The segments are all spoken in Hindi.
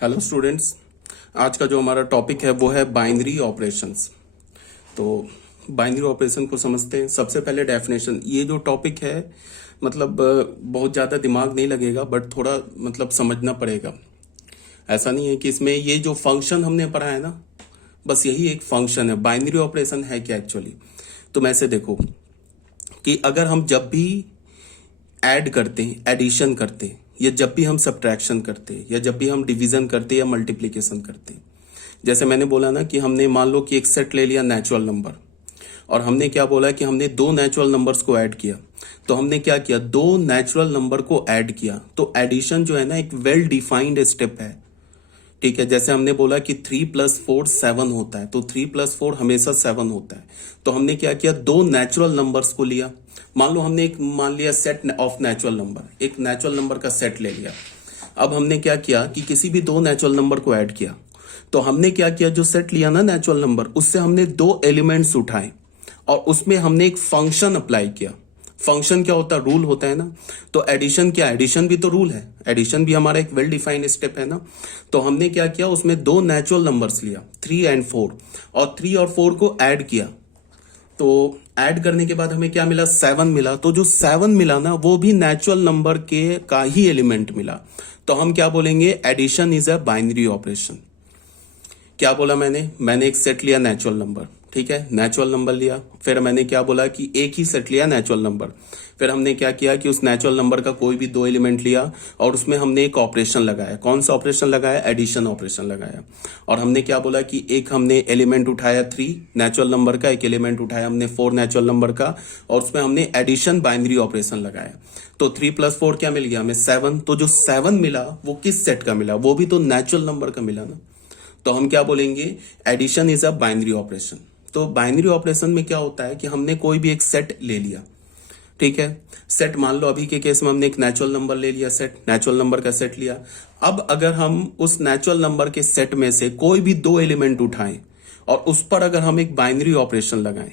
Hello students. आज का जो हमारा टॉपिक है वो है बाइनरी ऑपरेशंस। तो बाइनरी ऑपरेशन को समझते हैं। सबसे पहले डेफिनेशन, ये जो टॉपिक है मतलब बहुत ज़्यादा दिमाग नहीं लगेगा, बट थोड़ा मतलब समझना पड़ेगा। ऐसा नहीं है कि इसमें ये जो फंक्शन हमने पढ़ा है ना, बस यही एक फंक्शन है। बाइनरी ऑपरेशन है क्या एक्चुअली? तो मैं से देखो कि अगर हम जब भी ऐड करते हैं, एडिशन करते हैं, या जब भी हम सब्ट्रैक्शन करते हैं, या जब भी हम डिवीजन करते हैं या मल्टीप्लिकेशन करते हैं, जैसे मैंने बोला ना कि हमने मान लो कि एक सेट ले लिया नेचुरल नंबर, और हमने क्या बोला कि हमने दो नेचुरल नंबर्स को ऐड किया। तो हमने क्या किया, दो नेचुरल नंबर को ऐड किया। तो एडिशन जो है ना एक वेल डिफाइंड स्टेप है। ठीक है, जैसे हमने बोला कि 3+4 7 होता है, तो 3+4 हमेशा 7 होता है। तो हमने क्या किया, दो नेचुरल नंबर्स को लिया। मान लो हमने एक मान लिया सेट ऑफ नेचुरल नंबर, एक नेचुरल नंबर का सेट ले लिया। अब हमने क्या किया कि किसी भी दो नेचुरल नंबर को ऐड किया। तो हमने क्या किया, जो सेट लिया ना नेचुरल नंबर, उससे हमने दो एलिमेंट्स उठाए और उसमें हमने एक फंक्शन अप्लाई किया। फंक्शन क्या होता है, रूल होता है ना। तो एडिशन क्या है, एडिशन भी तो रूल है, एडिशन भी हमारा एक वेल डिफाइंड स्टेप है ना। तो हमने क्या किया, उसमें दो नेचुरल नंबर्स लिया 3 और 4, और 3 और 4 को ऐड किया। तो ऐड करने के बाद हमें क्या मिला, 7 मिला। तो जो 7 मिला ना वो भी नेचुरल नंबर के का ही एलिमेंट मिला। तो हम क्या बोलेंगे, addition is a binary operation. क्या बोला मैंने एक सेट लिया नेचुरल नंबर, ठीक है, नेचुरल नंबर लिया। फिर मैंने क्या बोला कि एक ही सेट लिया नेचुरल नंबर। फिर हमने क्या किया कि उस नेचुरल नंबर का कोई भी दो एलिमेंट लिया और उसमें हमने एक ऑपरेशन लगाया। कौन सा ऑपरेशन लगाया, एडिशन ऑपरेशन लगाया। और हमने क्या बोला कि एक हमने एलिमेंट उठाया 3 नेचुरल नंबर का, एक एलिमेंट उठाया हमने 4 नेचुरल नंबर का, और उसमें हमने एडिशन बाइनरी ऑपरेशन लगाया। तो 3+4 क्या मिल गया हमें, 7। तो जो 7 मिला वो किस सेट का मिला, वो भी तो नेचुरल नंबर का मिला ना। तो हम क्या बोलेंगे, addition is a binary operation. तो बाइनरी ऑपरेशन में क्या होता है कि हमने कोई भी एक सेट ले लिया, ठीक है। सेट मान लो अभी के केस में हमने एक नेचुरल नंबर ले लिया, सेट नेचुरल नंबर का सेट लिया। अब अगर हम उस नेचुरल नंबर के सेट में से कोई भी दो एलिमेंट उठाएं और उस पर अगर हम एक बाइनरी ऑपरेशन लगाएं,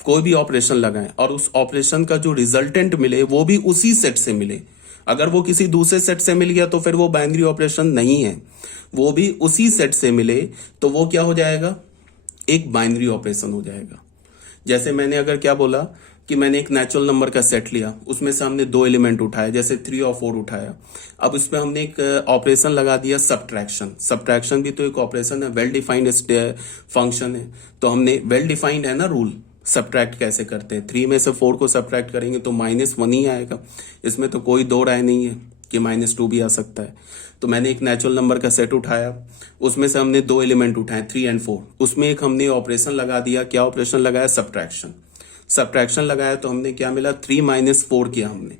कोई भी ऑपरेशन लगाएं, और उस ऑपरेशन का जो रिजल्टेंट मिले वो भी उसी सेट से मिले। अगर वो किसी दूसरे सेट से मिल गया तो फिर वो बाइनरी ऑपरेशन नहीं है, वो भी उसी सेट से मिले तो वो क्या हो जाएगा, एक बाइनरी ऑपरेशन हो जाएगा। जैसे मैंने अगर क्या बोला कि मैंने एक नेचुरल नंबर का सेट लिया, उसमें से हमने दो एलिमेंट उठाए, जैसे 3 और 4 उठाया। अब उसमें हमने एक ऑपरेशन लगा दिया सब्ट्रैक्शन। सब्ट्रैक्शन भी तो एक ऑपरेशन है, वेल डिफाइंड फंक्शन है। तो हमने वेल डिफाइंड है ना रूल, सब्ट्रैक्ट कैसे करते हैं। 3 में से 4 को सब्ट्रैक्ट करेंगे तो -1 ही आएगा। इसमें तो कोई दो राय नहीं है कि -2 भी आ सकता है। तो मैंने एक नेचुरल नंबर का सेट उठाया, उसमें से हमने दो एलिमेंट उठाए 3 और 4, उसमें एक हमने ऑपरेशन लगा दिया। क्या ऑपरेशन लगाया, सब्ट्रैक्शन। सब्ट्रैक्शन लगाया तो हमने क्या मिला, 3 - 4 किया हमने।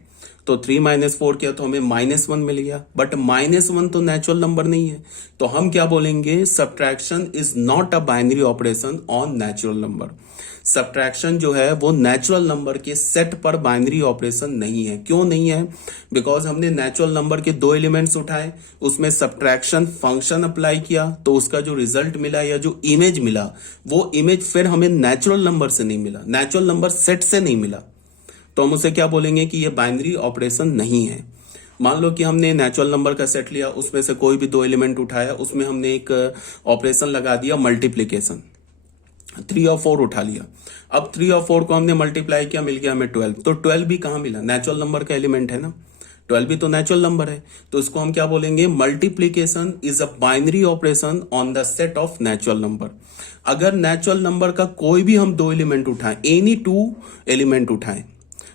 तो 3 - 4 किया तो हमें -1 मिल गया। बट -1 तो नेचुरल नंबर नहीं है। तो हम क्या बोलेंगे, subtraction is not a binary operation on natural number. Subtraction जो है वो नेचुरल नंबर के सेट पर बाइनरी ऑपरेशन नहीं है। क्यों नहीं है, बिकॉज हमने नेचुरल नंबर के दो एलिमेंट्स उठाए, उसमें सब्ट्रैक्शन फंक्शन अप्लाई किया, तो उसका जो रिजल्ट मिला या जो इमेज मिला, वो इमेज फिर हमें नेचुरल नंबर से नहीं मिला, नेचुरल नंबर सेट से नहीं मिला। तो हम उसे क्या बोलेंगे कि ये बाइनरी ऑपरेशन नहीं है। मान लो कि हमने नेचुरल नंबर का सेट लिया, उसमें से कोई भी दो एलिमेंट उठाया, उसमें हमने एक ऑपरेशन लगा दिया मल्टीप्लीकेशन। 3 और 4 उठा लिया। अब 3 और 4 को हमने मल्टीप्लाई किया, मिल गया हमें 12। तो 12 भी कहां मिला, नेचुरल नंबर का एलिमेंट है ना। 12 भी तो नेचुरल नंबर है। तो इसको हम क्या बोलेंगे, multiplication is a binary operation on the set of natural number. अगर नेचुरल नंबर का कोई भी हम दो एलिमेंट उठाएं, एनी 2 एलिमेंट उठाएं,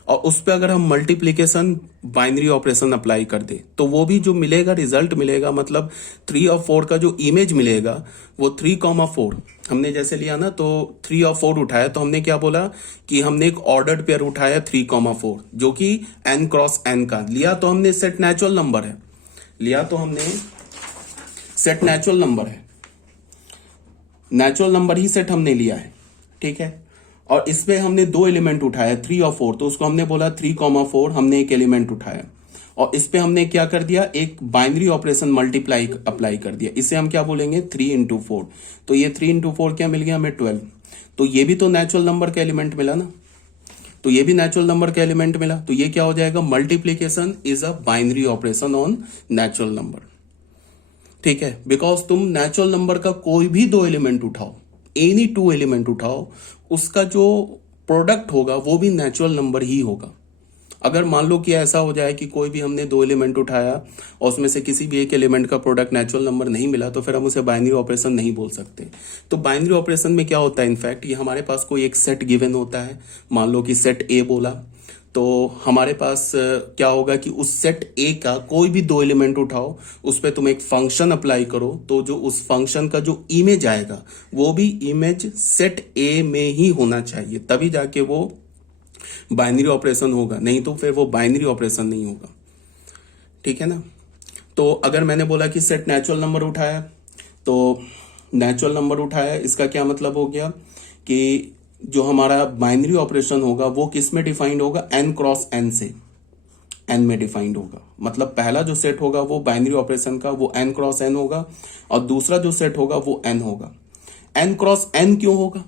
और उस पर अगर हम मल्टीप्लीकेशन बाइनरी ऑपरेशन अप्लाई कर दे, तो वो भी जो मिलेगा, रिजल्ट मिलेगा, मतलब 3 और 4 का जो इमेज मिलेगा वो 3,4 हमने जैसे लिया ना। तो 3 और 4 उठाया तो हमने क्या बोला कि हमने एक ऑर्डर्ड पेयर उठाया 3,4, जो कि n×n का लिया। तो हमने सेट नेचुरल नंबर है, लिया तो हमने सेट नेचुरल नंबर है, नेचुरल नंबर ही सेट हमने लिया है, ठीक है। और इसमें हमने दो एलिमेंट उठाया 3 और 4, तो उसको हमने बोला 3,4 हमने एक एलिमेंट उठाया, और इस पे हमने क्या कर दिया, एक बाइनरी ऑपरेशन मल्टीप्लाई अप्लाई कर दिया। इसे हम क्या बोलेंगे, 3 × 4। तो ये 3 × 4 क्या मिल गया हमें, 12। तो ये भी तो नेचुरल नंबर का एलिमेंट मिला ना, तो ये भी नेचुरल नंबर का एलिमेंट मिला। तो ये क्या हो जाएगा, multiplication is a binary operation on natural number. ठीक है, बिकॉज तुम नेचुरल नंबर का कोई भी दो एलिमेंट उठाओ, एनी टू एलिमेंट उठाओ, उसका जो प्रोडक्ट होगा वो भी नेचुरल नंबर ही होगा। अगर मान लो कि ऐसा हो जाए कि कोई भी हमने दो एलिमेंट उठाया और उसमें से किसी भी एक एलिमेंट का प्रोडक्ट नेचुरल नंबर नहीं मिला, तो फिर हम उसे बाइनरी ऑपरेशन नहीं बोल सकते। तो बाइनरी ऑपरेशन में क्या होता है, इनफैक्ट ये हमारे पास कोई एक सेट गिवन होता है, मान लो कि सेट ए बोला, तो हमारे पास क्या होगा कि उस सेट ए का कोई भी दो एलिमेंट उठाओ, उस पर तुम एक फंक्शन अप्लाई करो, तो जो उस फंक्शन का जो इमेज आएगा वो भी इमेज सेट ए में ही होना चाहिए, तभी जाके वो बाइनरी ऑपरेशन होगा, नहीं तो फिर वो बाइनरी ऑपरेशन नहीं होगा। ठीक है ना। तो अगर मैंने बोला कि सेट नेचुरल नंबर उठाया, तो नेचुरल नंबर उठाया, इसका क्या मतलब हो गया कि जो हमारा बाइनरी ऑपरेशन होगा वो किस में डिफाइंड होगा, एन क्रॉस एन से, एन में डिफाइंड होगा। मतलब पहला जो सेट होगा वो बाइनरी ऑपरेशन का वो एन क्रॉस एन होगा, और दूसरा जो सेट होगा वो एन होगा। एन क्रॉस एन क्यों होगा,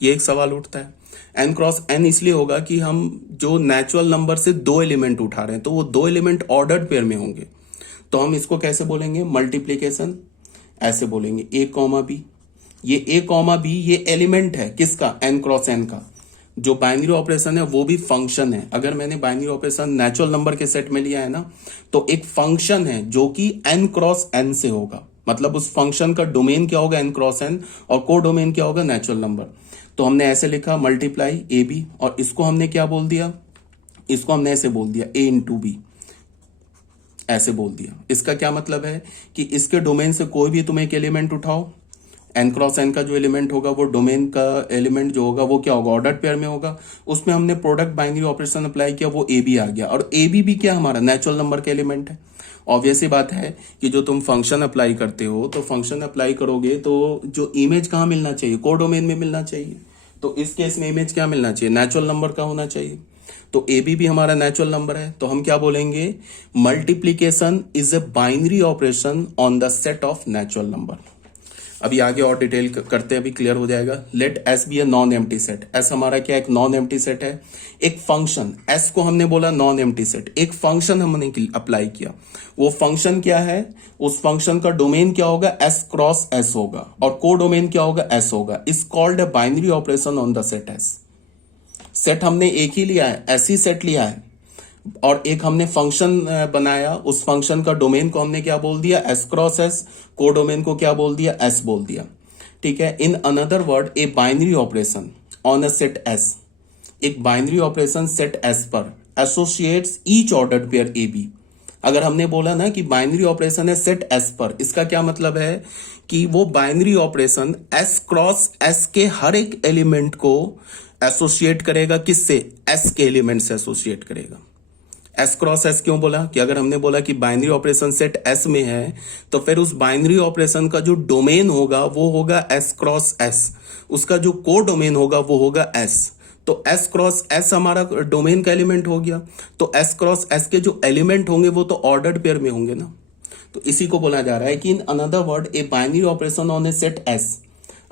ये एक सवाल उठता है। एन क्रॉस एन इसलिए होगा कि हम जो नेचुरल नंबर से दो एलिमेंट उठा रहे हैं, तो वो दो एलिमेंट ऑर्डर्ड पेयर में होंगे, तो हम इसको कैसे बोलेंगे, मल्टीप्लीकेशन, ऐसे बोलेंगे ए कॉमा बी। ये ए कॉमा बी ये एलिमेंट है किसका, एन क्रॉस एन का। जो बाइनरी ऑपरेशन है वो भी फंक्शन है। अगर मैंने बाइनरी ऑपरेशन नेचुरल नंबर के सेट में लिया है ना, तो एक फंक्शन है जो कि एन क्रॉस एन से होगा, मतलब उस फंक्शन का डोमेन क्या होगा, एन क्रॉस एन, और को डोमेन क्या होगा, नेचुरल नंबर। तो हमने ऐसे लिखा मल्टीप्लाई ए बी, और इसको हमने क्या बोल दिया, इसको हमने ऐसे बोल दिया ए इंटू बी, ऐसे बोल दिया। इसका क्या मतलब है कि इसके डोमेन से कोई भी तुम एक एलिमेंट उठाओ, एन क्रॉस एन का जो एलिमेंट होगा वो डोमेन का एलिमेंट जो होगा वो क्या होगा, ऑर्डर्ड पेयर में होगा। उसमें हमने प्रोडक्ट बाइनरी ऑपरेशन अप्लाई किया, वो ए बी आ गया, और ए बी भी क्या हमारा नेचुरल नंबर का एलिमेंट है। ऑब्वियस ही बात है कि जो तुम फंक्शन अप्लाई करते हो, तो फंक्शन अप्लाई करोगे तो जो इमेज कहाँ मिलना चाहिए, को डोमेन में मिलना चाहिए। तो इस केस में इमेज क्या मिलना चाहिए, नेचुरल नंबर का होना चाहिए। तो ए बी भी हमारा नेचुरल नंबर है, तो हम क्या बोलेंगे, multiplication is a binary operation on the set of natural number. अभी आगे और डिटेल करते हैं, अभी क्लियर हो जाएगा। Let S be a non empty set. S हमारा क्या, एक नॉन एम्प्टी सेट है। एक फंक्शन एस को हमने बोला नॉन एम्प्टी सेट, एक फंक्शन हमने अप्लाई किया, वो फंक्शन क्या है, उस फंक्शन का डोमेन क्या होगा, एस क्रॉस एस होगा, और को डोमेन क्या होगा, एस होगा। Is called a binary operation on the set S. Set हमने एक ही लिया है, ऐसी सेट लिया है, और एक हमने फंक्शन बनाया, उस फंक्शन का डोमेन को हमने क्या बोल दिया, एस क्रॉस एस, को डोमेन को क्या बोल दिया, एस बोल दिया। ठीक है। In another word, a binary operation on a set S, एक बाइनरी ऑपरेशन सेट एस पर associates each ordered pair A B. अगर हमने बोला ना कि बाइनरी ऑपरेशन है सेट एस पर, इसका क्या मतलब है कि वो binary operation S cross S के हर एक एलिमेंट को एसोसिएट करेगा, किससे, एस के एलिमेंट से एसोसिएट करेगा। एस क्रॉस एस क्यों बोला, कि अगर हमने बोला कि बाइनरी ऑपरेशन सेट एस में है, तो फिर उस बाइनरी ऑपरेशन का जो डोमेन होगा वो होगा एस क्रॉस एस, उसका जो को डोमेन होगा वो होगा एस। तो एस क्रॉस एस हमारा डोमेन का एलिमेंट हो गया, तो एस क्रॉस एस के जो एलिमेंट होंगे वो तो ऑर्डर्ड पेयर में होंगे ना। तो इसी को बोला जा रहा है कि in another word, a binary operation on a set S.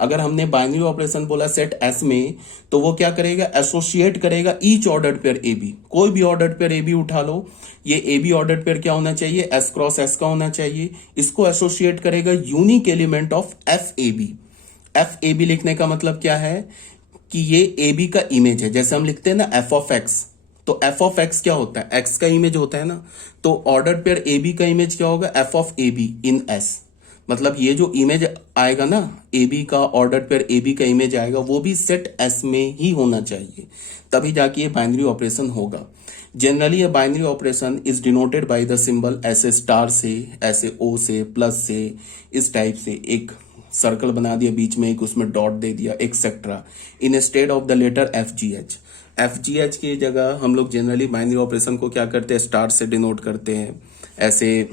अगर हमने बाइनरी ऑपरेशन बोला सेट एस में, तो वो क्या करेगा, एसोसिएट करेगा each ordered pair A B. कोई भी ऑर्डर्ड पेयर ए बी उठा लो, ये ए बी ऑर्डर्ड पेयर क्या होना चाहिए, एस क्रॉस एस का होना चाहिए। इसको एसोसिएट करेगा unique element of F A B. F A B लिखने का मतलब क्या है कि ये ए बी का इमेज है। जैसे हम लिखते हैं ना एफ ऑफ एक्स, तो एफ ऑफ एक्स क्या होता है, एक्स का इमेज होता है ना। तो ऑर्डर्ड पेयर ए बी का इमेज क्या होगा, F of A be in S. मतलब ये जो इमेज आएगा ना, ए बी का ऑर्डर्ड पेयर ए बी का इमेज आएगा, वो भी सेट एस में ही होना चाहिए, तभी जाके ये बाइनरी ऑपरेशन होगा। जनरली ये binary operation is denoted by the symbol, ऐसे स्टार से, ऐसे ओ से, प्लस से, इस टाइप से एक सर्कल बना दिया बीच में, एक उसमें डॉट दे दिया, etcetera, instead of the letter F G H. F G H की जगह हम लोग जनरली बाइनरी ऑपरेशन को क्या करते हैं, स्टार से डिनोट करते हैं, ऐसे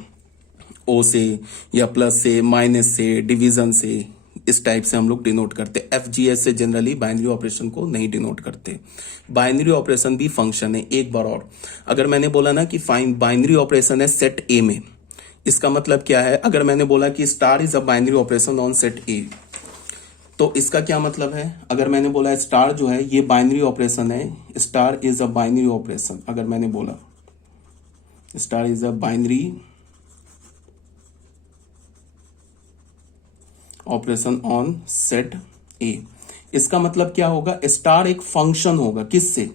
ओ से या प्लस से, माइनस से, डिवीजन से, इस टाइप से हम लोग डिनोट करते हैं। एफ जी एस से जनरली बाइनरी ऑपरेशन को नहीं डिनोट करते। बाइनरी ऑपरेशन भी फंक्शन है। एक बार और, अगर मैंने बोला ना कि फाइन बाइनरी ऑपरेशन है सेट ए में, इसका मतलब क्या है, अगर मैंने बोला कि star is a binary operation on set ए, तो इसका क्या मतलब है, अगर मैंने बोला स्टार जो है ये बाइनरी ऑपरेशन है, star is a binary operation, अगर मैंने बोला star is a binary operation on set ए। इसका मतलब क्या होगा, स्टार एक फंक्शन होगा किससे,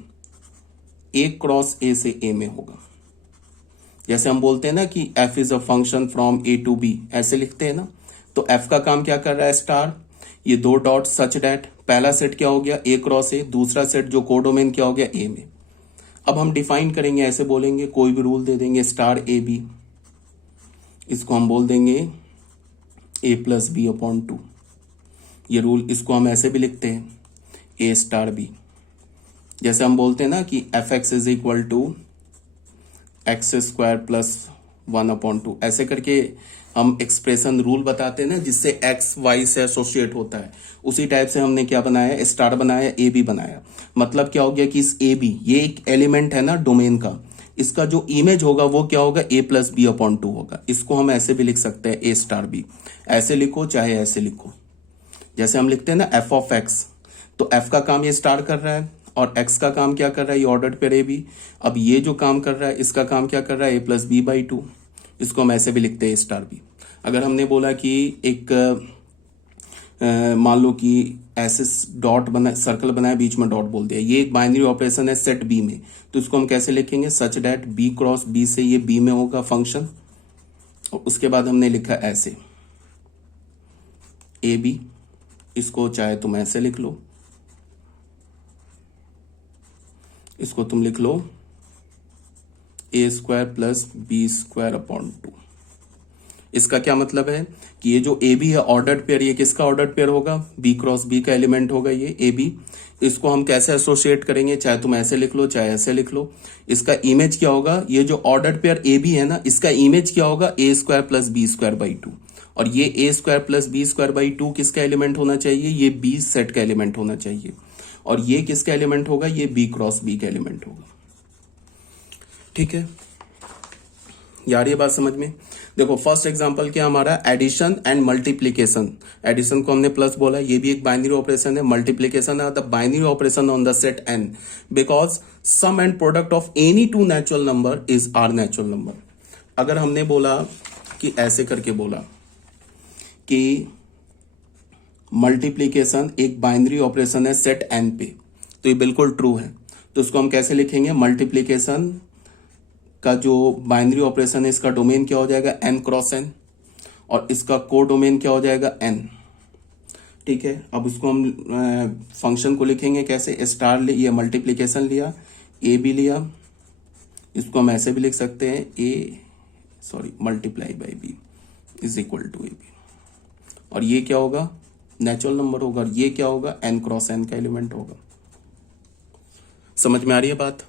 ए क्रॉस ए से ए में होगा। जैसे हम बोलते हैं ना कि F is a function from A to B, ऐसे लिखते हैं ना। तो एफ का काम क्या कर रहा है, स्टार, ये दो डॉट सच डैट, पहला सेट क्या हो गया ए क्रॉस ए, दूसरा सेट जो कोडोमेन क्या हो गया ए में। अब हम डिफाइन करेंगे, ऐसे बोलेंगे, कोई भी रूल दे देंगे, स्टार ए बी, इसको हम बोल देंगे ए प्लस बी अपॉन टू। ये रूल, इसको हम ऐसे भी लिखते हैं ए स्टार बी। जैसे हम बोलते हैं ना कि F X is equal to X square plus 1/2, ऐसे करके हम एक्सप्रेशन रूल बताते हैं ना, जिससे एक्स वाई से एसोसिएट होता है। उसी टाइप से हमने क्या बनाया, स्टार बनाया, ए बी बनाया। मतलब क्या हो गया कि इस ए बी, ये एक एलिमेंट है ना डोमेन का, इसका जो इमेज होगा वो क्या होगा, ए प्लस बी अपॉन टू होगा। इसको हम ऐसे भी लिख सकते हैं ए स्टार बी, ऐसे लिखो चाहे ऐसे लिखो। जैसे हम लिखते हैं ना एफ ऑफ एक्स, तो एफ का काम ये स्टार कर रहा है और एक्स का काम क्या कर रहा है, ये ऑर्डर पेयर ए बी। अब ये जो काम कर रहा है इसका काम क्या कर रहा है, ए प्लस बी बाई टू। इसको हम ऐसे भी लिखते हैं ए स्टार बी। अगर हमने बोला कि एक मान लो कि ऐसे डॉट बना, सर्कल बनाया, बीच में डॉट बोल दिया, ये एक बाइनरी ऑपरेशन है सेट बी में, तो इसको हम कैसे लिखेंगे, such that B cross B से ये बी में होगा फंक्शन। और उसके बाद हमने लिखा ऐसे ए बी, इसको चाहे तुम ऐसे लिख लो, इसको तुम लिख लो A square plus B square upon two. इसका क्या मतलब है कि ये जो ए बी है ऑर्डर्ड पेयर, ये किसका ऑर्डर्ड पेयर होगा, बी क्रॉस बी का एलिमेंट होगा ये ए बी। इसको हम कैसे एसोसिएट करेंगे, चाहे तुम ऐसे लिख लो चाहे ऐसे लिख लो। इसका इमेज क्या होगा, ये जो ऑर्डर्ड पेयर ए बी है ना, इसका इमेज क्या होगा, A square plus B square by two. और ये A square plus B square by two किसका एलिमेंट होना चाहिए, ये बी सेट का एलिमेंट होना चाहिए। और ये किसका एलिमेंट होगा, ये बी क्रॉस बी का एलिमेंट होगा। ठीक है यार, ये बात समझ में। देखो फर्स्ट एग्जांपल क्या हमारा, एडिशन एंड मल्टीप्लीकेशन। एडिशन को हमने प्लस बोला, ये भी एक बाइनरी ऑपरेशन है। मल्टीप्लीकेशन है the binary operation on the set N, because sum and product of any two natural number is are natural number. अगर हमने बोला कि ऐसे करके बोला कि मल्टीप्लीकेशन एक बाइनरी ऑपरेशन है सेट एन पे, तो ये बिल्कुल ट्रू है। तो इसको हम कैसे लिखेंगे, मल्टीप्लीकेशन का जो बाइनरी ऑपरेशन है इसका डोमेन क्या हो जाएगा, एन क्रॉस एन, और इसका को डोमेन क्या हो जाएगा, एन। ठीक है, अब उसको हम फंक्शन को लिखेंगे कैसे, स्टार ये मल्टीप्लीकेशन लिया, ए बी लिया, इसको हम ऐसे भी लिख सकते हैं multiply by B is equal to A B. और ये क्या होगा, नेचुरल नंबर होगा, और ये क्या होगा, एन क्रॉस एन का एलिमेंट होगा। समझ में आ रही है बात।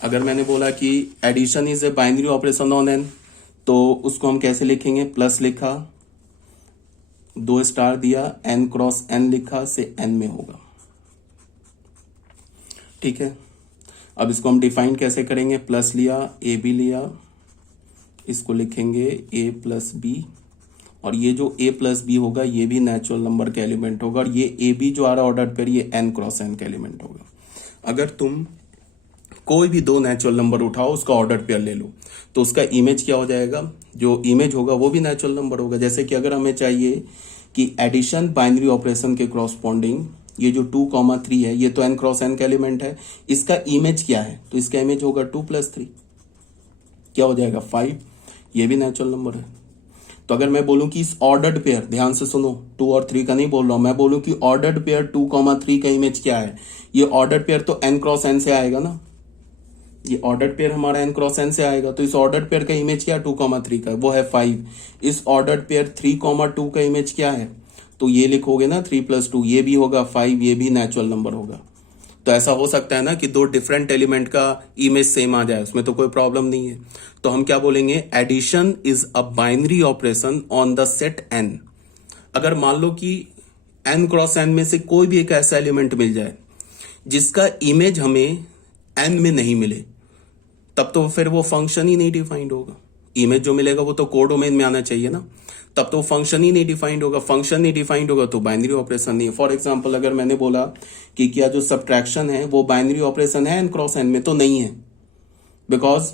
अगर मैंने बोला कि addition is a binary operation on N, तो उसको हम कैसे लिखेंगे, प्लस लिखा, दो स्टार दिया, एन क्रॉस एन लिखा, से एन में होगा। ठीक है, अब इसको हम डिफाइन कैसे करेंगे, प्लस लिया, ए बी लिया, इसको लिखेंगे ए प्लस बी, और ये जो ए प्लस बी होगा ये भी नेचुरल नंबर का एलिमेंट होगा, और ये ए बी जो आ रहा है ऑर्डर पर, ये एन क्रॉस एन का एलिमेंट होगा। अगर तुम कोई भी दो नेचुरल नंबर उठाओ, उसका ऑर्डर पेयर ले लो, तो उसका इमेज क्या हो जाएगा, जो इमेज होगा वो भी नेचुरल नंबर होगा। जैसे कि अगर हमें चाहिए कि एडिशन बाइनरी ऑपरेशन के क्रॉसपोंडिंग ये जो 2,3 है, ये तो एन क्रॉस एन का एलिमेंट है, इसका इमेज क्या है, तो इसका इमेज होगा 2 + 3, क्या हो जाएगा 5, ये भी नेचुरल नंबर है। तो अगर मैं बोलूं कि इस ऑर्डर्ड पेयर, ध्यान से सुनो, 2 और 3 का नहीं बोल रहा हूं, मैं बोलूं कि ऑर्डर्ड पेयर 2,3 का इमेज क्या है, ये ऑर्डर्ड पेयर तो एन क्रॉस एन से आएगा ना, ये ऑर्डर्ड पेयर हमारा एन क्रॉस एन से आएगा। तो इस ऑर्डर्ड पेयर का इमेज क्या है, 2,3 का, वो है 5। इस ऑर्डर्ड पेयर 3,2 का इमेज क्या है, तो ये लिखोगे ना 3 + 2, ये भी होगा 5, ये भी नेचुरल नंबर होगा। तो ऐसा हो सकता है ना कि दो डिफरेंट एलिमेंट का इमेज सेम आ जाए, उसमें तो कोई प्रॉब्लम नहीं है। तो हम क्या बोलेंगे, addition is a binary operation on the set N. अगर मान लो कि एन क्रॉस एन में से कोई भी एक ऐसा एलिमेंट मिल जाए जिसका इमेज हमें एन में नहीं मिले, तब तो फिर वो फंक्शन ही नहीं डिफाइंड होगा। इमेज जो मिलेगा वो तो कोडोमेन में आना चाहिए ना, तब तो फंक्शन ही नहीं डिफाइंड होगा। फंक्शन नहीं डिफाइंड होगा तो बाइनरी ऑपरेशन नहीं है। फॉर एग्जांपल अगर मैंने बोला कि क्या जो सब्ट्रैक्शन है वो बाइनरी ऑपरेशन है एन क्रॉस एन में, तो नहीं है, बिकॉज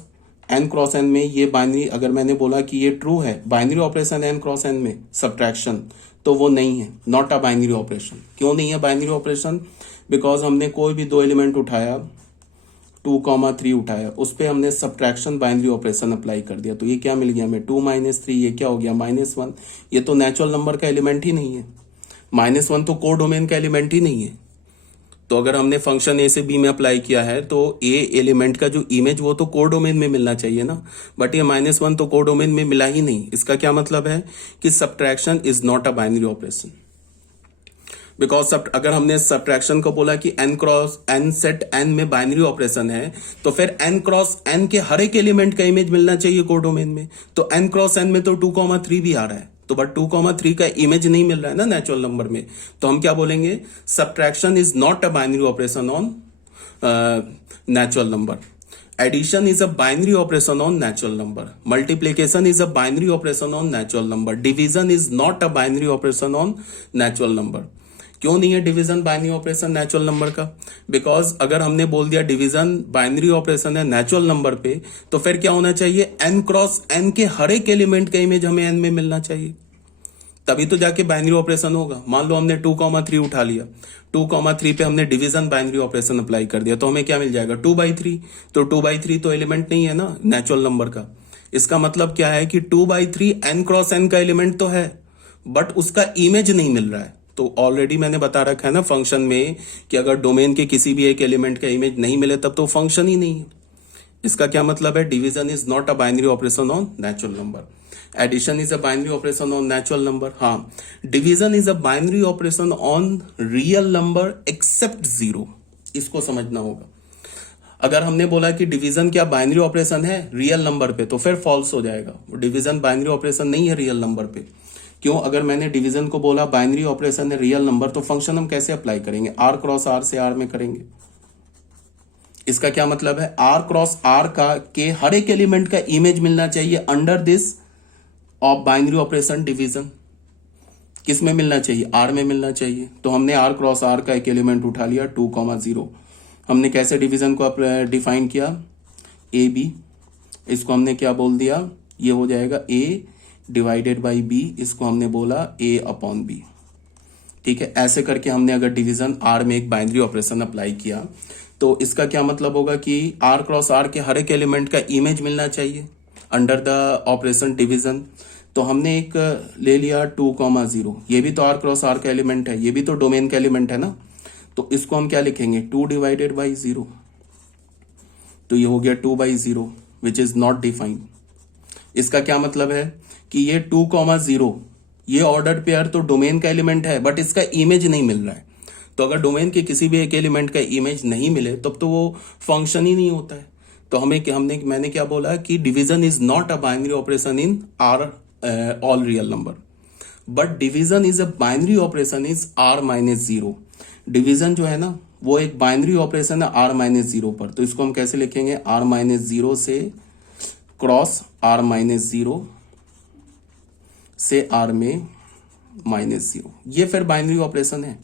एन क्रॉस एन में ये बाइनरी, अगर मैंने बोला कि ये ट्रू है, binary operation N cross N में सब्ट्रैक्शन, तो वो नहीं है, नॉट अ बाइनरी ऑपरेशन। क्यों नहीं है बाइनरी ऑपरेशन? बिकॉज हमने कोई भी दो एलिमेंट उठाया, 2,3 उठाया, उस पर हमने सब्ट्रैक्शन बाइनरी ऑपरेशन अप्लाई कर दिया, तो ये क्या मिल गया हमें, 2 - 3, ये क्या हो गया -1। ये तो नेचुरल नंबर का एलिमेंट ही नहीं है, -1 तो कोडोमेन का एलिमेंट ही नहीं है। तो अगर हमने फंक्शन ए से बी में अप्लाई किया है तो ए एलिमेंट का जो इमेज वो तो कोडोमेन में मिलना चाहिए ना, बट ये -1 तो कोडोमेन में मिला ही नहीं। इसका क्या मतलब है कि subtraction is not a binary operation. Because अगर हमने सब्ट्रैक्शन को बोला कि N cross N set N में बाइनरी ऑपरेशन है, तो फिर एन क्रॉस एन के हर एक एलिमेंट का इमेज मिलना चाहिए कोडोमेन में। तो एन क्रॉस एन में तो 2,3 भी आ रहा है, तो बट 2,3 का इमेज नहीं मिल रहा है ना नेचुरल नंबर में, तो हम क्या बोलेंगे, subtraction is not a binary operation on natural number. Addition is a binary operation on natural number. Multiplication is a binary operation on natural number. Division is not a binary operation on natural number. क्यों नहीं है division binary operation natural number का? बिकॉज अगर हमने बोल दिया डिवीजन बाइनरी ऑपरेशन है नेचुरल नंबर पे, तो फिर क्या होना चाहिए, एन क्रॉस एन के हर एक एलिमेंट का इमेज हमें एन में मिलना चाहिए, तभी तो जाके बाइनरी ऑपरेशन होगा। मान लो हमने 2,3 उठा लिया, 2,3 पे हमने डिवीजन बाइनरी ऑपरेशन अप्लाई कर दिया, तो हमें क्या मिल जाएगा, 2/3। तो 2/3 तो एलिमेंट नहीं है ना नेचुरल नंबर का। इसका मतलब क्या है कि 2/3 एन क्रॉस एन का एलिमेंट तो है, बट उसका इमेज नहीं मिल रहा है। तो ऑलरेडी मैंने बता रखा है ना फंक्शन में कि अगर डोमेन के किसी भी एक एलिमेंट का इमेज नहीं मिले तब तो फंक्शन ही नहीं है। इसका क्या मतलब है, division is not a binary operation on natural number. Addition is a binary operation on natural number. हाँ, division is a binary operation on real number except 0। इसको समझना होगा। अगर हमने बोला कि डिवीजन क्या बाइनरी ऑपरेशन है रियल नंबर पे, तो फिर फॉल्स हो जाएगा, डिवीजन बाइनरी ऑपरेशन नहीं है रियल नंबर पे। क्यों? अगर मैंने डिवीजन को बोला बाइनरी ऑपरेशन है रियल नंबर, तो फंक्शन हम कैसे अप्लाई करेंगे, आर क्रॉस आर से आर में करेंगे। इसका क्या मतलब है, आर क्रॉस आर का के हर एक एलिमेंट का इमेज मिलना चाहिए under this of binary operation division. किस में मिलना चाहिए, आर में मिलना चाहिए। तो हमने आर क्रॉस आर का एक एलिमेंट उठा लिया 2,0। हमने कैसे डिवीजन को डिफाइन किया, ए बी, इसको हमने क्या बोल दिया, ये हो जाएगा ए डिवाइडेड बाई बी, इसको हमने बोला ए अपॉन बी। ठीक है, ऐसे करके हमने अगर डिवीजन आर में एक बाइनरी ऑपरेशन अप्लाई किया, तो इसका क्या मतलब होगा कि आर क्रॉस आर के हर एक एलिमेंट का इमेज मिलना चाहिए अंडर द ऑपरेशन डिवीजन। तो हमने एक ले लिया 2,0, ये भी तो आर क्रॉस आर का एलिमेंट है, ये भी तो डोमेन का एलिमेंट है ना, तो इसको हम क्या लिखेंगे, 2 डिवाइडेड बाई 0। तो ये हो गया 2/0 विच इज नॉट डिफाइंड। इसका क्या मतलब है कि ये 2,0 ये ऑर्डर पेयर तो डोमेन का एलिमेंट है, बट इसका इमेज नहीं मिल रहा है। तो अगर डोमेन के किसी भी एक एलिमेंट का इमेज नहीं मिले तब तो वो फंक्शन ही नहीं होता है। तो मैंने क्या बोला कि division is not a binary operation in are all real number, but division is a binary operation is R-0। Division जो है ना वो एक बाइनरी ऑपरेशन है R-0 पर। तो इसको हम कैसे लिखेंगे, R-0 से क्रॉस R-0 से R में -0, ये फिर बाइनरी ऑपरेशन है।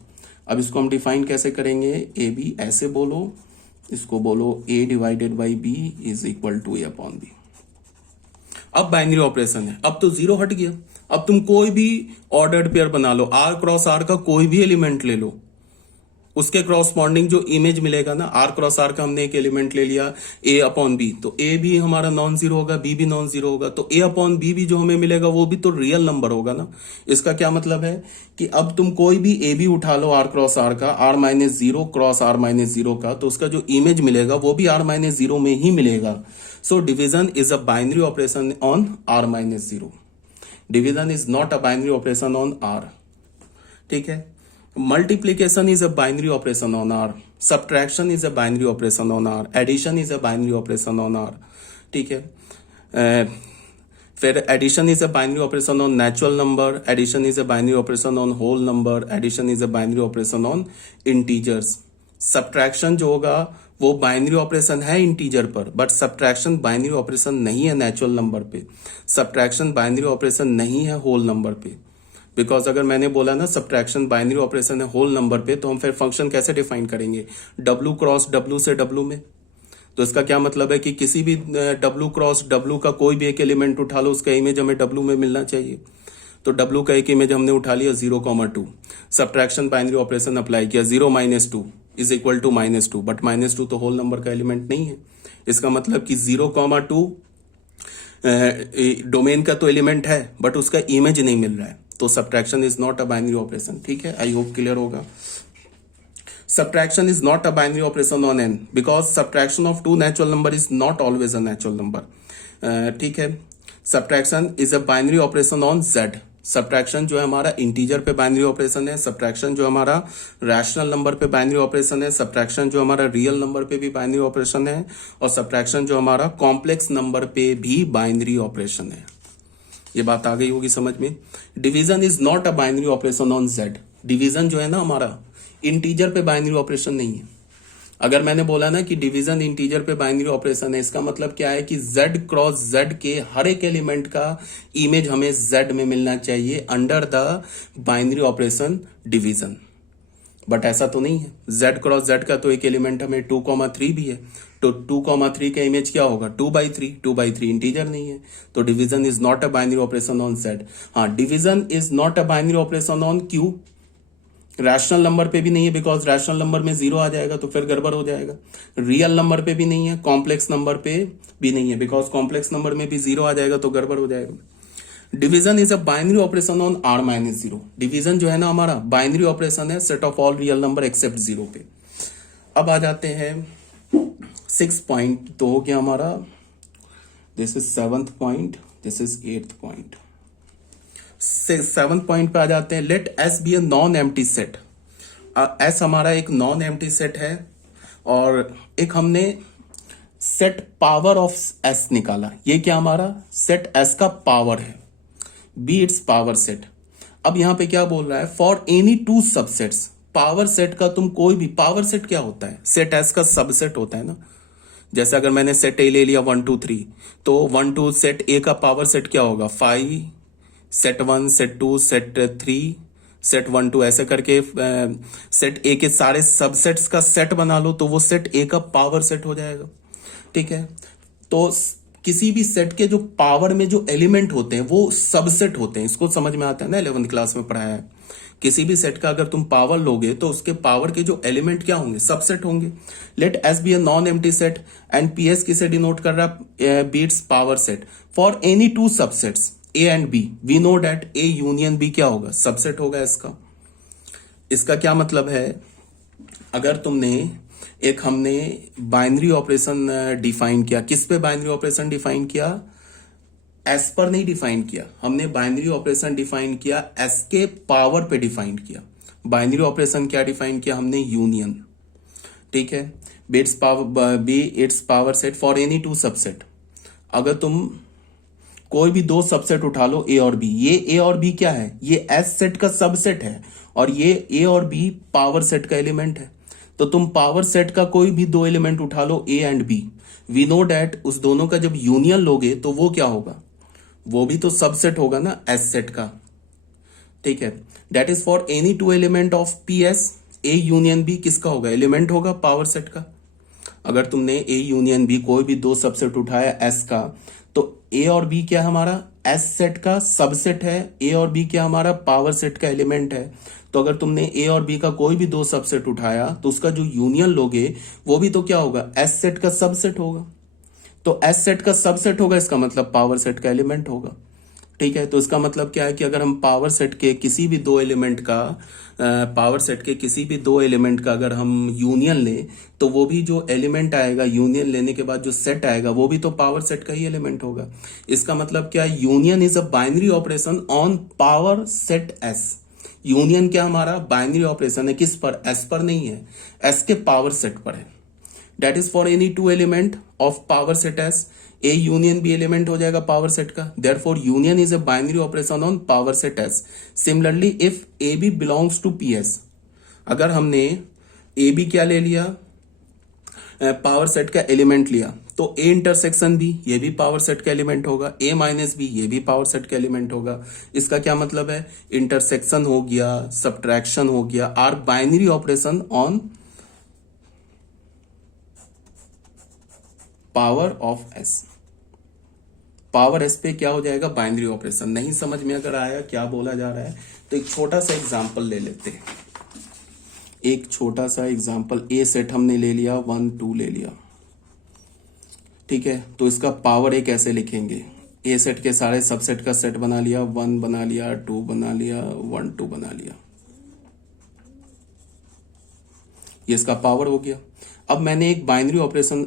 अब इसको हम डिफाइन कैसे करेंगे, ए बी ऐसे बोलो, इसको बोलो a divided by B is equal to a upon B. अब बाइनरी ऑपरेशन है, अब तो 0 हट गया। अब तुम कोई भी ऑर्डर्ड पेयर बना लो, आर क्रॉस आर का कोई भी एलिमेंट ले लो, उसके क्रॉसपॉन्डिंग जो इमेज मिलेगा ना, आर क्रॉस आर का हमने एक एलिमेंट ले लिया ए अपॉन बी, तो ए भी हमारा नॉन जीरो होगा, बी भी नॉन जीरो होगा, तो ए अपॉन बी भी जो हमें मिलेगा वो भी तो रियल नंबर होगा ना। इसका क्या मतलब है कि अब तुम कोई भी ए बी उठा लो आर क्रॉस आर का, R-0 क्रॉस R-0 का, तो उसका जो इमेज मिलेगा वो भी R-0 में ही मिलेगा। So division is a binary operation on R-0। Division is not a binary operation on R. ठीक है, multiplication is a binary operation on R, subtraction is a binary operation on R, addition is a binary operation on R। ठीक है, फिर addition is a binary operation on natural number, addition is a binary operation on whole number, addition is a binary operation on integers। subtraction जो होगा वो बाइनरी ऑपरेशन है इंटीजर पर, बट सब्ट्रैक्शन बाइनरी ऑपरेशन नहीं है नेचुरल नंबर पे, सब्ट्रैक्शन बाइनरी ऑपरेशन नहीं है होल नंबर पे। बिकॉज अगर मैंने बोला ना सब्ट्रैक्शन बाइनरी ऑपरेशन है होल नंबर पे, तो हम फिर फंक्शन कैसे डिफाइन करेंगे, W क्रॉस W से W में। तो इसका क्या मतलब है कि किसी भी डब्लू क्रॉस डब्लू का कोई भी एक एलिमेंट उठा लो, उसका इमेज हमें डब्लू में मिलना चाहिए। तो डब्लू का एक इमेज हमने उठा लिया 0,2, सब्ट्रैक्शन बाइनरी ऑपरेशन अप्लाई किया, 0 - 2 इज इक्वल टू -2, बट -2 तो होल नंबर का एलिमेंट नहीं है। इसका मतलब कि 0,2 डोमेन का तो एलिमेंट है बट उसका इमेज नहीं मिल रहा है, तो subtraction is not a binary operation. ठीक है, आई होप क्लियर होगा। Subtraction is not a binary operation on n because subtraction of two natural number is not always a natural number. ठीक है, subtraction is a binary operation on z. Subtraction जो है हमारा इंटीजर पे बाइनरी ऑपरेशन है, सब्ट्रैक्शन जो हमारा रैशनल नंबर पे बाइनरी ऑपरेशन है, सब्ट्रैक्शन जो हमारा रियल नंबर पे भी बाइनरी ऑपरेशन है, और सब्ट्रैक्शन जो हमारा कॉम्प्लेक्स नंबर पे भी बाइनरी ऑपरेशन है। ये बात आ गई होगी समझ में। Division is not a binary operation on Z. Division जो है ना हमारा इंटीजर पे बाइनरी ऑपरेशन नहीं है। अगर मैंने बोला ना कि डिवीजन इंटीजर पे बाइनरी ऑपरेशन है, इसका मतलब क्या है कि z क्रॉस z के हर एक एलिमेंट का इमेज हमें z में मिलना चाहिए under the binary operation division. But ऐसा तो नहीं है, z क्रॉस z का तो एक एलिमेंट हमें 2,3 भी है, तो 2,3 का इमेज क्या होगा 2/3। 2/3 इंटीजर नहीं है, तो division is not a binary operation on z। हाँ, division is not a binary operation on q। Rational number पे भी नहीं है बिकॉज रैशनल नंबर में 0 आ जाएगा तो फिर गड़बड़ हो जाएगा। रियल नंबर पे भी नहीं है, कॉम्प्लेक्स नंबर पे भी नहीं है बिकॉज कॉम्प्लेक्स नंबर में भी 0 आ जाएगा तो गड़बड़ हो जाएगा। Division is a binary operation on r-0। Division जो है ना हमारा बाइनरी ऑपरेशन है set of all real number except 0 पे। अब आ जाते हैं 6 पॉइंट, तो हो गया हमारा, this is 7th point, this is 8th point. 7th point पे आ जाते हैं, let S be a non empty set. S हमारा एक नॉन एम्प्टी सेट है और एक हमने सेट पावर ऑफ एस निकाला। ये क्या हमारा सेट एस का पावर है, बी इट्स पावर सेट। अब यहां पे क्या बोल रहा है, for any two subsets. Power set का तुम कोई भी, पावर सेट क्या होता है, सेट एस का सबसेट होता है ना। जैसे अगर मैंने सेट ए ले लिया 1 2 3, तो 1 2 सेट ए का पावर सेट क्या होगा 5, सेट 1 सेट 2 सेट 3 सेट 1 2, ऐसे करके सेट ए के सारे सबसेट्स का सेट बना लो तो वो सेट ए का पावर सेट हो जाएगा। ठीक है, तो किसी भी सेट के जो पावर में जो एलिमेंट होते हैं वो सबसेट होते हैं। इसको समझ में आता है ना, 11th क्लास में पढ़ाया है। किसी भी सेट का अगर तुम पावर लोगे तो उसके पावर के जो एलिमेंट क्या होंगे, सबसेट होंगे। Let S be a non empty set and P S किसे डिनोट कर रहा है, be its power set for any two subsets A and B. We know that A union B क्या होगा, सबसेट होगा इसका। इसका क्या मतलब है, अगर तुमने एक हमने बाइनरी ऑपरेशन डिफाइन किया, किस पे बाइनरी ऑपरेशन डिफाइन किया, एस पर नहीं डिफाइन किया हमने, बाइनरी ऑपरेशन डिफाइन किया एस के पावर पे डिफाइन किया। बाइनरी ऑपरेशन क्या डिफाइन किया हमने, यूनियन। ठीक है, be its power be its power set for any two subset. अगर तुम कोई भी दो सबसेट उठा लो ए और बी, ये ए और बी क्या है, ये एस सेट का सबसेट है और ये ए और बी पावर सेट का एलिमेंट है। तो तुम पावर सेट का कोई भी दो एलिमेंट उठा लो A and B, we know that उस दोनों का जब यूनियन लोगे तो वो क्या होगा, वो भी तो सबसेट होगा ना एस सेट का। ठीक है, that is for any two element of P S. A union B किसका होगा, एलिमेंट होगा पावर सेट का। अगर तुमने ए यूनियन बी कोई भी दो सबसेट उठाया एस का, तो ए और बी क्या हमारा एस सेट का सबसेट है, ए और बी क्या हमारा पावर सेट का एलिमेंट है। तो अगर तुमने ए और बी का कोई भी दो सबसेट उठाया तो उसका जो यूनियन लोगे वो भी तो क्या होगा, एस सेट का सबसेट होगा। तो एस सेट का सबसेट होगा, इसका मतलब पावर सेट का एलिमेंट होगा। ठीक है, तो इसका मतलब क्या है कि अगर हम पावर सेट के किसी भी दो एलिमेंट का अगर हम यूनियन लें तो वो भी जो एलिमेंट आएगा यूनियन लेने के बाद जो सेट आएगा वो भी तो पावर सेट का ही एलिमेंट होगा। इसका मतलब क्या है, union is a binary operation on power set S. Union क्या हमारा बाइनरी ऑपरेशन है, किस पर, एस पर नहीं है, एस के पावर सेट पर है। That is for any two element of power set S. A union B element हो जाएगा पावर सेट का, therefore union is a binary operation on power set S. Similarly if A B belongs to P S, अगर हमने ए बी क्या ले लिया, पावर सेट का एलिमेंट लिया, तो ए इंटरसेक्शन बी ये भी पावर सेट का एलिमेंट होगा, ए माइनस बी ये भी पावर सेट का एलिमेंट होगा। इसका क्या मतलब है, इंटरसेक्शन हो गया, सब्ट्रैक्शन हो गया, are binary operation on power of S. Power S पे क्या हो जाएगा, बाइनरी ऑपरेशन। नहीं समझ में अगर आया क्या बोला जा रहा है तो एक छोटा सा एग्जांपल ले लेते हैं। एक छोटा सा एग्जांपल, ए सेट हमने ले लिया, 1 2 ले लिया, ठीक है। तो इसका पावर ए कैसे लिखेंगे, ए सेट के सारे सबसेट का सेट बना लिया, 1 बना लिया, 2 बना लिया, 1 2 बना लिया, ये इसका पावर हो गया। अब मैंने एक बाइनरी ऑपरेशन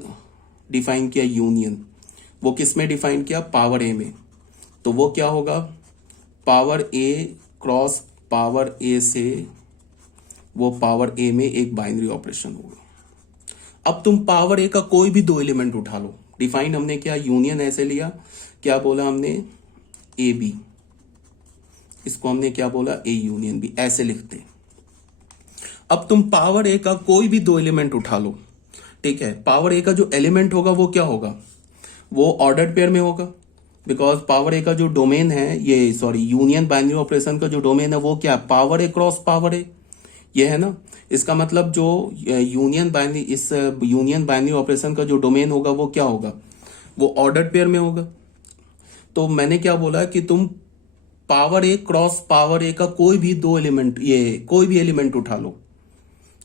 डिफाइन किया, यूनियन। वो किस में डिफाइन किया, पावर ए में। तो वो क्या होगा, पावर ए क्रॉस पावर ए से वो पावर ए में एक बाइनरी ऑपरेशन होगा। अब तुम पावर ए का कोई भी दो एलिमेंट उठा लो, डिफाइन हमने क्या, यूनियन ऐसे लिया, क्या बोला हमने, ए बी, इसको हमने क्या बोला, ए यूनियन बी, ऐसे लिखते। अब तुम पावर ए का कोई भी दो एलिमेंट उठा लो, ठीक है। पावर ए का जो एलिमेंट होगा वो क्या होगा, वो ऑर्डर्ड पेयर में होगा, बिकॉज पावर ए का जो डोमेन है, ये सॉरी यूनियन बाइनरी ऑपरेशन का जो डोमेन है वो क्या, power A cross power A, ये है ना। इसका मतलब जो यूनियन बाइनरी, इस यूनियन बाइनरी ऑपरेशन का जो डोमेन होगा वो क्या होगा, वो ऑर्डर्ड पेयर में होगा। तो मैंने क्या बोला कि तुम power A cross power A का कोई भी दो एलिमेंट, ये कोई भी एलिमेंट उठा लो।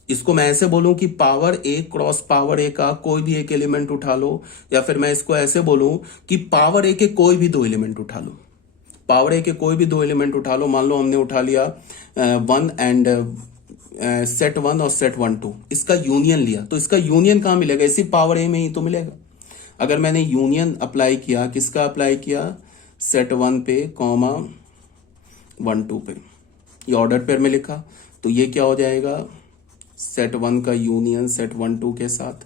इसको मैं ऐसे बोलूं कि power A cross power A का कोई भी एक एलिमेंट उठा लो, या फिर मैं इसको ऐसे बोलूं कि पावर ए के कोई भी दो एलिमेंट उठा लो। पावर ए के कोई भी दो एलिमेंट उठा लो, मान लो हमने उठा लिया 1 एंड सेट 1 और सेट 1 2, इसका यूनियन लिया। तो इसका यूनियन कहां मिलेगा, इसी पावर ए में ही तो मिलेगा। अगर मैंने यूनियन अप्लाई किया, किसका अप्लाई किया, सेट 1 पे कॉमा 1 2 पे, ये ऑर्डर पेयर में लिखा, तो ये क्या हो जाएगा, सेट 1 का यूनियन सेट 1 2 के साथ,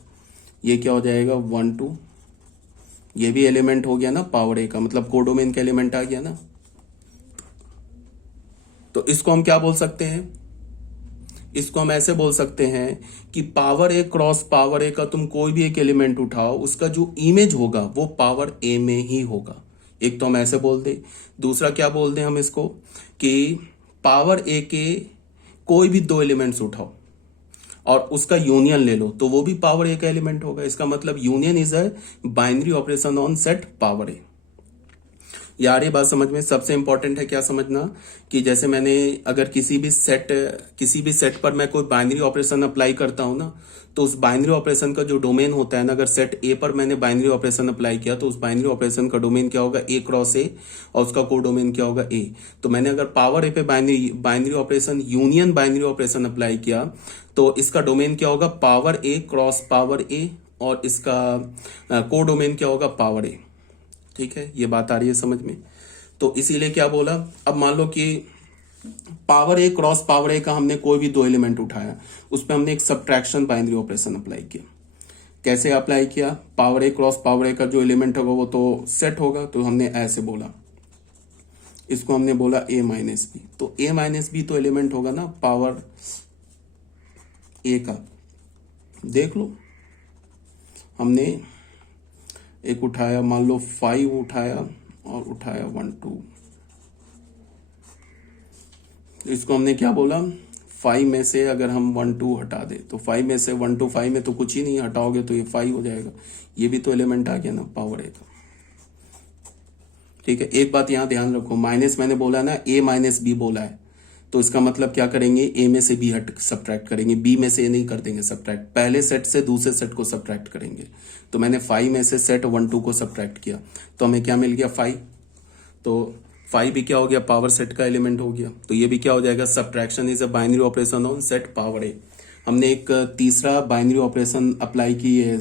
ये क्या हो जाएगा 1 2, ये भी एलिमेंट हो गया ना पावर ए का, मतलब कोडोमेन का एलिमेंट आ गया ना। तो इसको हम क्या बोल सकते हैं, इसको हम ऐसे बोल सकते हैं कि power A cross power A का तुम कोई भी एक एलिमेंट उठाओ, उसका जो इमेज होगा वो पावर ए में ही होगा। एक तो हम ऐसे बोल दे, दूसरा क्या बोल दें हम इसको कि पावर ए के कोई भी दो एलिमेंट्स उठाओ और उसका यूनियन ले लो, तो वो भी पावर ए का एलिमेंट होगा। इसका मतलब union is a binary operation on set power A. यार ये बात समझ में, सबसे इंपॉर्टेंट है क्या समझना कि जैसे मैंने अगर किसी भी सेट पर मैं कोई बाइनरी ऑपरेशन अप्लाई करता हूं ना, तो उस बाइनरी ऑपरेशन का जो डोमेन होता है ना, अगर सेट ए पर मैंने बाइनरी ऑपरेशन अप्लाई किया तो उस बाइनरी ऑपरेशन का डोमेन क्या होगा, ए क्रॉस ए, और उसका को डोमेन क्या होगा, ए। तो मैंने अगर पावर ए पे binary operation, union binary operation apply किया तो इसका डोमेन क्या होगा, पावर ए क्रॉस पावर ए, और इसका को डोमेन क्या होगा, पावर ए। ठीक है, ये बात आ रही है समझ में। तो इसीलिए क्या बोला, अब मान लो कि power A cross power A का हमने कोई भी दो एलिमेंट उठाया, उस पर हमने एक सब्ट्रैक्शन बाइनरी ऑपरेशन अप्लाई किया। कैसे अप्लाई किया, power A cross power A का जो एलिमेंट होगा वो तो सेट होगा, तो हमने ऐसे बोला, इसको हमने बोला ए माइनस बी। तो ए माइनस बी तो एलिमेंट होगा ना पावर ए का। देख लो, हमने एक उठाया, मान लो 5 उठाया और उठाया 1 2, इसको हमने क्या बोला, 5 में से अगर हम 1 2 हटा दे तो 5 में से 1 2, 5 में तो कुछ ही नहीं, हटाओगे तो ये 5 हो जाएगा। ये भी तो एलिमेंट आ गया ना पावर ए का। ठीक है, एक बात यहां ध्यान रखो, माइनस मैंने बोला ना, ए माइनस बी बोला है, तो इसका मतलब क्या करेंगे, ए में से बी हट सब्ट्रैक्ट करेंगे, बी में से ए नहीं कर देंगे सब्ट्रैक्ट, पहले सेट से दूसरे सेट को सब्ट्रैक्ट करेंगे। तो मैंने 5 में से सेट 1 2 को सब्ट्रैक्ट किया, तो हमें क्या मिल गया, 5। तो 5 भी क्या हो गया, पावर सेट का एलिमेंट हो गया। तो ये भी क्या हो जाएगा, subtraction is a binary operation on set power A. हमने एक तीसरा बाइनरी ऑपरेशन अप्लाई की है,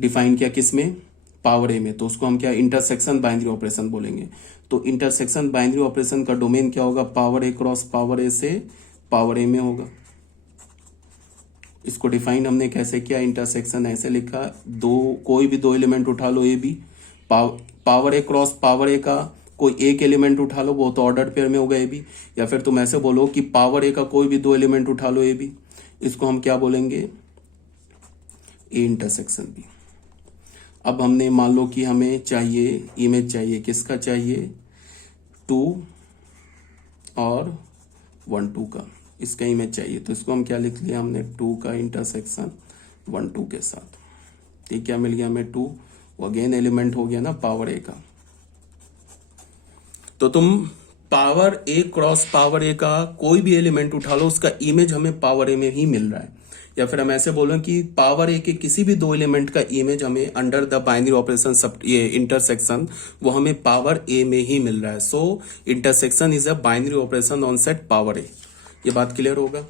डिफाइन किया किसमें, पावर ए में, तो उसको हम क्या, इंटरसेक्शन बाइनरी ऑपरेशन बोलेंगे। तो इंटरसेक्शन बाइनरी ऑपरेशन का डोमेन क्या होगा, पावर ए क्रॉस पावर ए से पावर ए में होगा। इसको डिफाइन हमने कैसे किया, इंटरसेक्शन ऐसे लिखा, कोई भी दो एलिमेंट उठा लो, A B, power A cross power A का कोई एक एलिमेंट उठा लो, वो तो ऑर्डर्ड पेयर में होगा ए बी। या फिर तुम ऐसे बोलो कि पावर ए का कोई भी दो एलिमेंट उठा लो, ए बी, इसको हम क्या बोलेंगे, ए इंटरसेक्शन बी। अब हमने मान लो कि हमें चाहिए, इमेज चाहिए, किसका चाहिए, 2 और 1 2 का, इसका इमेज चाहिए। तो इसको हम क्या लिख लिया हमने, 2 का इंटरसेक्शन 1 2 के साथ। ठीक, क्या मिल गया हमें, 2, वो अगेन एलिमेंट हो गया ना पावर ए का। तो तुम power A cross power A का कोई भी एलिमेंट उठा लो, उसका इमेज हमें पावर ए में ही मिल रहा है। या फिर हम ऐसे बोलें कि पावर ए के किसी भी दो एलिमेंट का इमेज हमें अंडर द बाइनरी ऑपरेशन सब ये इंटरसेक्शन वो हमें पावर ए में ही मिल रहा है। So intersection is a binary operation on set power A. ये बात क्लियर होगा।